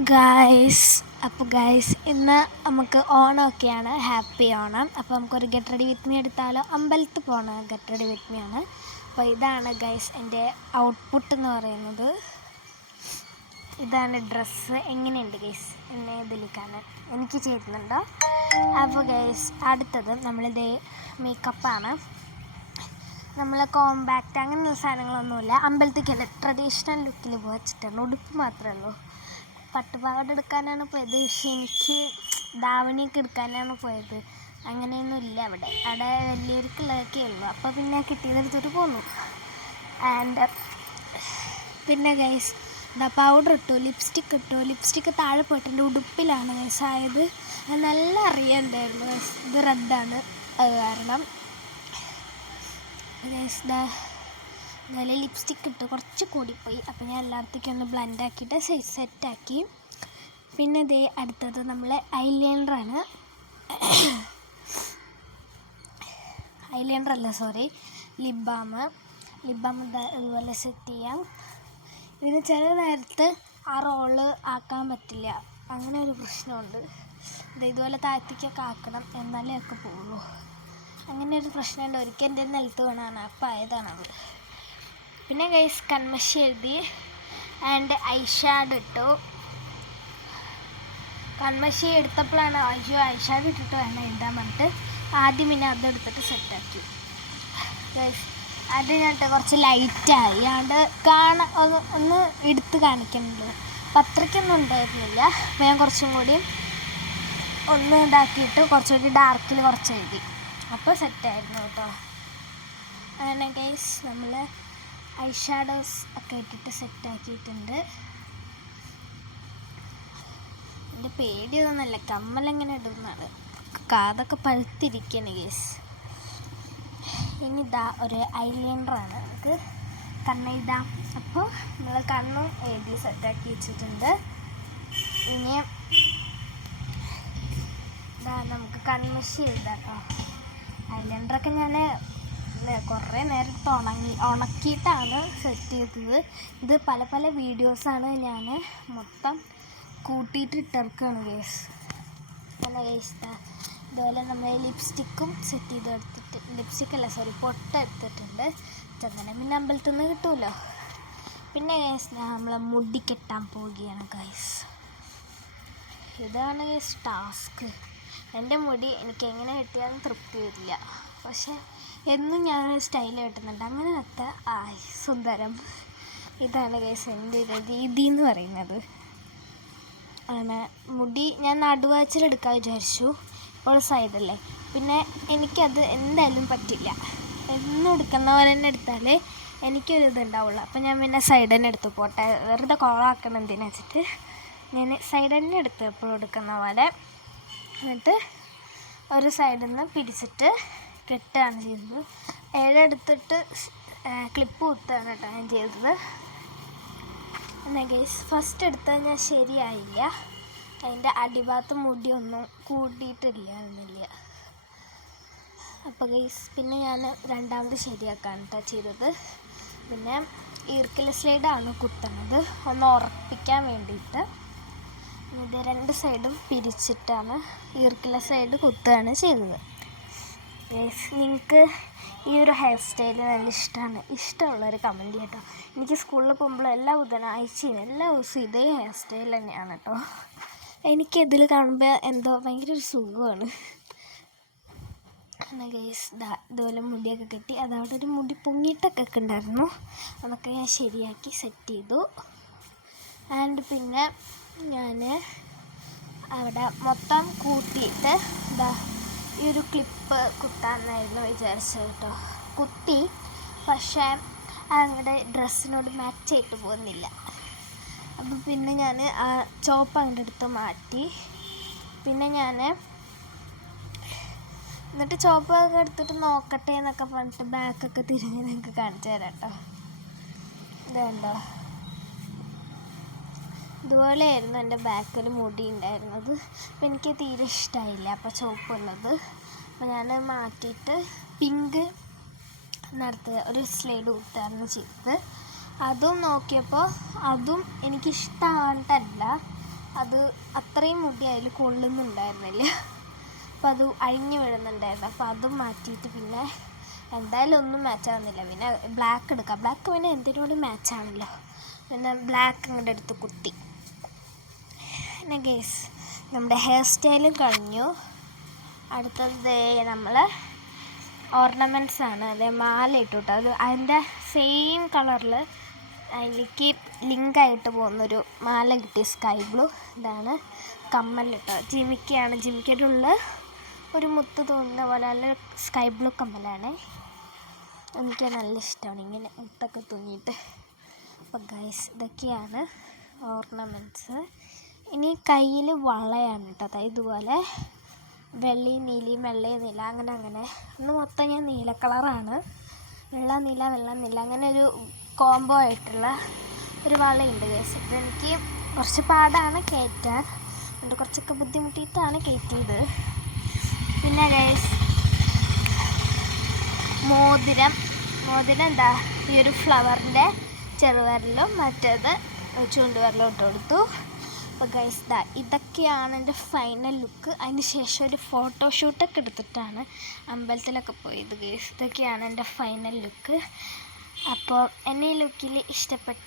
Guys ഇന്ന് നമുക്ക് ഓണമൊക്കെയാണ്. Happy Onam. അപ്പോൾ നമുക്കൊരു ഗെറ്റ് റെഡി വിത്ത് മീ എടുത്താലോ? അമ്പലത്തിൽ പോകണം. ഗെറ്റ് റെഡി വിത്ത് മീ ആണ്. അപ്പോൾ ഇതാണ് ഗൈസ് എൻ്റെ ഔട്ട്പുട്ട് എന്ന് പറയുന്നത്. ഇതാണ് ഡ്രസ്സ്. എങ്ങനെയുണ്ട് ഗൈസ് എന്നെ ഇതിൽ കാണാൻ? എനിക്ക് ചേരുന്നുണ്ടോ? അപ്പോൾ ഗൈസ് അടുത്തത് നമ്മളിത് മേക്കപ്പാണ്. നമ്മൾ കോമ്പാക്റ്റ് അങ്ങനെയുള്ള സാധനങ്ങളൊന്നുമില്ല. അമ്പലത്തേക്കല്ല, ട്രഡീഷണൽ ലുക്കിൽ വെച്ചിട്ടാണ്. ഉടുപ്പ് മാത്രമേ ഉള്ളൂ. പട്ടുപാവാട എടുക്കാനാണ് പോയത്, പക്ഷെ എനിക്ക് ധാവണിയൊക്കെ എടുക്കാനാണ് പോയത്. അങ്ങനെയൊന്നും ഇല്ല അവിടെ വലിയവർക്കുള്ളതൊക്കെ ഉള്ളൂ. അപ്പോൾ പിന്നെ കിട്ടിയതെടുത്തിട്ട് പോന്നു. ആൻഡ് പിന്നെ ഗൈസ് പൗഡർ ഇട്ടു, ലിപ്സ്റ്റിക്ക് ഇട്ടു. ലിപ്സ്റ്റിക്ക് താഴെ പോയിട്ട് എൻ്റെ ഉടുപ്പിലാണ് ഗൈസ് ആയത്. അത് നല്ല അറിയണ്ടായിരുന്നു. ഇത് റെഡാണ് അത് കാരണം. ഗൈസ് നല്ല ലിപ്സ്റ്റിക്ക് ഇട്ട് കുറച്ച് കൂടിപ്പോയി. അപ്പോൾ ഞാൻ എല്ലായിടത്തേക്കും ഒന്ന് ബ്ലെൻഡ് ആക്കിയിട്ട് സെറ്റാക്കി. പിന്നെ ഇതേ അടുത്തത് നമ്മൾ ഐലൈനറാണ്. ലിപ് ബാം ഇതുപോലെ സെറ്റ് ചെയ്യാം. ഇതിന് ചില നേരത്ത് ആ റോള് ആക്കാൻ പറ്റില്ല, അങ്ങനെ ഒരു പ്രശ്നമുണ്ട്. ഇതുപോലെ താഴ്ത്തിക്കൊക്കെ ആക്കണം, എന്നാലേ ഒക്കെ പോകുള്ളൂ. അങ്ങനെ ഒരു പ്രശ്നമുണ്ട്. ഒരിക്കൽ എൻ്റെ നിലത്ത് വേണമാണ്, അപ്പോൾ ആയതാണത്. പിന്നെ ഗൈസ് കൺമഷി എഴുതി ആൻഡ് ഐ ഷാഡ് ഇട്ടു. കൺമഷി എടുത്തപ്പോഴാണ് ഐ ഷാഡ് ഇട്ടിട്ട് വേണം എഴുതാൻ പറഞ്ഞിട്ട് ആദ്യം പിന്നെ അതെടുത്തിട്ട് സെറ്റാക്കി. ഗൈസ് അത് ഞാൻ കുറച്ച് ലൈറ്റായി ആണ്ട് ഒന്ന് എടുത്ത് കാണിക്കുന്നുണ്ട്. അത്രയ്ക്കൊന്നും ഉണ്ടായിരുന്നില്ല. അപ്പോൾ ഞാൻ കുറച്ചും കൂടി ഒന്ന് ഇതാക്കിയിട്ട് കുറച്ചുകൂടി ഡാർക്കിൽ കുറച്ച് എഴുതി. അപ്പോൾ സെറ്റായിരുന്നു കേട്ടോ. അങ്ങനെ ഗൈസ് നമ്മൾ ഐ ഷാഡോസ് ഒക്കെ ഇട്ടിട്ട് സെറ്റാക്കിയിട്ടുണ്ട്. എൻ്റെ പേടിയൊന്നുമല്ല, കമ്മലെങ്ങനെ ഇടുന്നതാണ്. കാതൊക്കെ പഴുത്തിരിക്കുകയാണ് ഗൈസ്. ഇനി ഇതാ ഒരു ഐലൈനറാണ്, നമുക്ക് കണ്ണെഴുതാം. അപ്പോൾ നമ്മൾ കണ്ണും എഴുതി സെറ്റാക്കി വെച്ചിട്ടുണ്ട്. ഇനി ഇതാ നമുക്ക് കൺമഷി എഴുതാം കേട്ടോ. ഐലൈനറൊക്കെ ഞാൻ കുറേ നേരത്തെ ഉണക്കിയിട്ടാണ് സെറ്റ് ചെയ്തത്. ഇത് പല വീഡിയോസാണ് ഞാൻ മൊത്തം കൂട്ടിയിട്ട് ഇട്ടിറക്കുകയാണ് ഗേസ്. നല്ല ഗേസ് ഇതുപോലെ നമ്മൾ ലിപ്സ്റ്റിക്കും സെറ്റ് ചെയ്തെടുത്തിട്ട്, പൊട്ട് എടുത്തിട്ടുണ്ട്. ചന്ദനം പിന്നെ അമ്പലത്തിൽ നിന്ന് കിട്ടുമല്ലോ. പിന്നെ ഗേസ് നമ്മൾ മുടി കെട്ടാൻ പോവുകയാണ് ഗൈസ്. ഇതാണ് ഗേസ് ടാസ്ക്. എൻ്റെ മുടി എനിക്ക് എങ്ങനെ കെട്ടിയാലും തൃപ്തി വരില്ല, പക്ഷേ എന്നും ഞാനൊരു സ്റ്റൈൽ കെട്ടുന്നുണ്ട്. അങ്ങനെ കെട്ട സുന്ദരം. ഇതാണ് ഗൈസ് എൻ്റെ രീതി എന്ന് പറയുന്നത്. അങ്ങനെ മുടി ഞാൻ നടുവാച്ചിലെടുക്കാൻ വിചാരിച്ചു, ഇപ്പോൾ സൈഡല്ലേ. പിന്നെ എനിക്കത് എന്തായാലും പറ്റില്ല. എന്നും എടുക്കുന്ന പോലെ തന്നെ എടുത്താലേ എനിക്കൊരു ഇതുണ്ടാവുള്ളൂ. അപ്പം ഞാൻ പിന്നെ സൈഡ് തന്നെ എടുത്തു പോട്ടെ, വെറുതെ കോളാക്കണം എന്തിനാ വെച്ചിട്ട് ഞാൻ സൈഡ് തന്നെ എടുത്തു എപ്പോഴും എടുക്കുന്ന പോലെ. എന്നിട്ട് ഒരു സൈഡിൽ നിന്ന് പിടിച്ചിട്ട് കെട്ടുകയാണ് ചെയ്തത്. എടുത്തിട്ട് ക്ലിപ്പ് കുത്തുകയാണ് കേട്ടോ ഞാൻ ചെയ്തത്. എന്നാൽ ഗൈസ് ഫസ്റ്റ് എടുത്താൽ ഞാൻ ശരിയായില്ല. അതിൻ്റെ അടിഭാഗത്ത് മുടിയൊന്നും കൂട്ടിയിട്ടില്ല. അപ്പോൾ ഗൈസ് പിന്നെ ഞാൻ രണ്ടാമത് ശരിയാക്കാണ് കേട്ടോ ചെയ്തത്. പിന്നെ ഈർക്കില സ്ലൈഡാണ് കുത്തുന്നത്, ഒന്ന് ഉറപ്പിക്കാൻ വേണ്ടിയിട്ട്. ഇത് രണ്ട് സൈഡും പിരിച്ചിട്ടാണ് ഈർക്കില സ്ലൈഡ് കുത്തുകയാണ് ചെയ്തത്. നിങ്ങൾക്ക് ഈ ഒരു ഹെയർ സ്റ്റൈൽ നല്ല ഇഷ്ടമുള്ളൊരു കമൻറ്റ് കേട്ടോ. എനിക്ക് സ്കൂളിൽ പോകുമ്പോൾ എല്ലാ ബുധനാഴ്ചയും എല്ലാ ദിവസവും ഇതേ ഹെയർ സ്റ്റൈൽ തന്നെയാണ് കേട്ടോ. എനിക്കിതിൽ കാണുമ്പോൾ എന്തോ ഭയങ്കര ഒരു സുഖമാണ്. എന്നാൽ ഗൈസ് ഇതുപോലെ മുടിയൊക്കെ കെട്ടി, അതവിടെ ഒരു മുടി പൊങ്ങിയിട്ടൊക്കെ ഉണ്ടായിരുന്നു, അതൊക്കെ ഞാൻ ശരിയാക്കി സെറ്റ് ചെയ്തു. ആൻഡ് പിന്നെ ഞാൻ അവിടെ മൊത്തം കൂട്ടിയിട്ട് ഈ ഒരു ക്ലിപ്പ് കുത്താമെന്നായിരുന്നു വിചാരിച്ചത് കേട്ടോ. കുത്തി, പക്ഷേ അങ്ങടെ ഡ്രസ്സിനോട് മാച്ച് ആയിട്ട് പോകുന്നില്ല. അപ്പോൾ പിന്നെ ഞാൻ ആ ചോപ്പ് അങ്ങോട്ട് എടുത്ത് മാറ്റി. പിന്നെ ഞാൻ എന്നിട്ട് ചോപ്പ് ഒക്കെ എടുത്തിട്ട് നോക്കട്ടെ എന്നൊക്കെ പറഞ്ഞിട്ട് ബാക്കൊക്കെ തിരിഞ്ഞ് നിങ്ങൾക്ക് കാണിച്ചു തരാം കേട്ടോ. ഇതുണ്ടോ, ഇതുപോലെയായിരുന്നു എൻ്റെ ബാക്കിൽ മുടി ഉണ്ടായിരുന്നത്. അപ്പോൾ എനിക്ക് തീരെ ഇഷ്ടമായില്ല അപ്പോൾ ചുവപ്പുള്ളത്. അപ്പോൾ ഞാൻ മാറ്റിയിട്ട് പിങ്ക് നടത്തുക ഒരു സ്ലൈഡ് കുത്തുകയാണ് ചെയ്തത്. അതും നോക്കിയപ്പോൾ അതും എനിക്കിഷ്ടമായിട്ടല്ല, അത് അത്രയും മുടി അതിൽ കൊള്ളുന്നുണ്ടായിരുന്നില്ല. അപ്പം അത് അഴിഞ്ഞു വീഴുന്നുണ്ടായിരുന്നു. അപ്പോൾ അതും മാറ്റിയിട്ട് പിന്നെ എന്തായാലും ഒന്നും മാച്ചാകുന്നില്ല. പിന്നെ ബ്ലാക്ക് എടുക്കാം. ബ്ലാക്ക് പിന്നെ എന്തിനോടും മാച്ചാണല്ലോ. പിന്നെ ബ്ലാക്ക് ഇങ്ങോട്ട് എടുത്ത് കുത്തി. പിന്നെ ഗേസ് നമ്മുടെ ഹെയർ സ്റ്റൈലും കഴിഞ്ഞു. അടുത്തത് നമ്മൾ ഓർണമെൻറ്റ്സ് ആണ്. അതേ മാല ഇട്ടു കേട്ടോ. അത് അതിൻ്റെ സെയിം കളറിൽ അതിലേക്ക് ലിങ്കായിട്ട് പോകുന്നൊരു മാല കിട്ടി, സ്കൈ ബ്ലൂ. ഇതാണ് കമ്മലിട്ടോ, ജിമിക്കയാണ്. ജിമിക്കയുടെ ഉള്ളിൽ ഒരു മുത്ത് തോന്നുന്ന പോലെ നല്ല സ്കൈ ബ്ലൂ കമ്മലാണ്. എനിക്ക് നല്ല ഇഷ്ടമാണ് ഇങ്ങനെ മുത്തൊക്കെ തൂങ്ങിയിട്ട്. അപ്പോൾ ഗൈസ് ഇതൊക്കെയാണ് ഓർണമെൻറ്റ്സ്. ഇനി കയ്യിൽ വളയാണ് കേട്ടോ. അതായത് ഇതുപോലെ വെള്ളയും നീലയും വെള്ളയും നീല അങ്ങനെ ഒന്ന് മൊത്തം ഞാൻ നീല കളറാണ്. വെള്ള നീല അങ്ങനെ ഒരു കോംബോ ആയിട്ടുള്ള ഒരു വളയുണ്ട് ഗൈസ്. ഇതെനിക്ക് കുറച്ച് പാടാണ് കയറ്റാൻ, അതുകൊണ്ട് കുറച്ചൊക്കെ ബുദ്ധിമുട്ടിയിട്ടാണ് കയറ്റിയത്. പിന്നെ ഗൈസ് മോതിരം എന്താ ഈ ഒരു ഫ്ലവറിൻ്റെ ചെറുവിരലും മറ്റേത് ചൂണ്ടുവിരലും ഇട്ട് കൊടുത്തു. അപ്പോൾ ഗൈസ് ഇതൊക്കെയാണ് എൻ്റെ ഫൈനൽ ലുക്ക്. അതിന് ശേഷം ഒരു ഫോട്ടോഷൂട്ടൊക്കെ എടുത്തിട്ടാണ് അമ്പലത്തിലൊക്കെ പോയത് ഗൈസ്. ഇതൊക്കെയാണ് എൻ്റെ ഫൈനൽ ലുക്ക്. അപ്പോൾ എന്നെ ഈ ലുക്കിൽ ഇഷ്ടപ്പെട്ട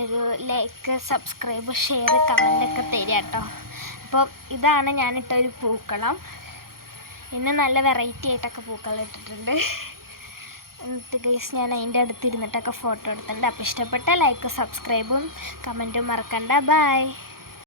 ഒരു ലൈക്ക്, സബ്സ്ക്രൈബ്, ഷെയർ, കമൻ്റൊക്കെ തരിക കേട്ടോ. അപ്പോൾ ഇതാണ് ഞാനിട്ടൊരു പൂക്കളം. ഇന്ന് നല്ല വെറൈറ്റി ആയിട്ടൊക്കെ പൂക്കളം ഇട്ടിട്ടുണ്ട്. എന്നിട്ട് ഗൈസ് ഞാൻ അതിൻ്റെ അടുത്തിരുന്നിട്ടൊക്കെ ഫോട്ടോ എടുത്തിട്ടുണ്ട്. അപ്പോൾ ഇഷ്ടപ്പെട്ട ലൈക്ക്, സബ്സ്ക്രൈബും കമൻറ്റും മറക്കണ്ട. ബൈ.